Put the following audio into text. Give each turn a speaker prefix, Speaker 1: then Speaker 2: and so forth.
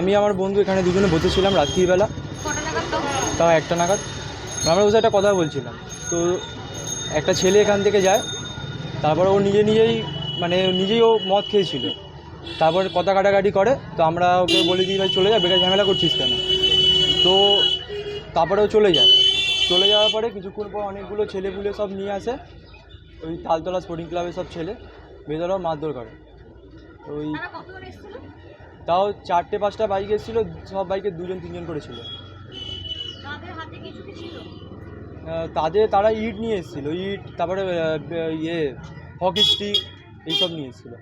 Speaker 1: আমি আমার বন্ধু এখানে দুজনে বসেছিলাম রাত্রিবেলা। তাও একটা নাগাদ। আমরা বসে একটা কথা বলছিলাম। তো একটা ছেলে এখান থেকে যায়, তারপর ও নিজে নিজেই মানে নিজেই ও মদ খেয়েছিল। তারপর কথা কাটাকাটি করে, তো আমরা ওকে বলে দিই, ভাই, চলে যা, বেকার ঝামেলা করছিস কেন? তো তারপরে ও চলে যায়। চলে যাওয়ার পরে কিছুক্ষণ পর অনেকগুলো ছেলেপুলে সব নিয়ে আসে। ওই তালতলা স্পোর্টিং ক্লাবের সব ছেলে। ভেতরেও মারধর করে। ওই তাও চারটে পাঁচটা বাইক এসেছিল সব বাইকে দুজন তিনজন করে ছিল।
Speaker 2: তাদের
Speaker 1: তারা ইট নিয়ে এসেছিল ইট তারপরে ইয়ে হকি স্টিক এইসব নিয়ে এসেছিল।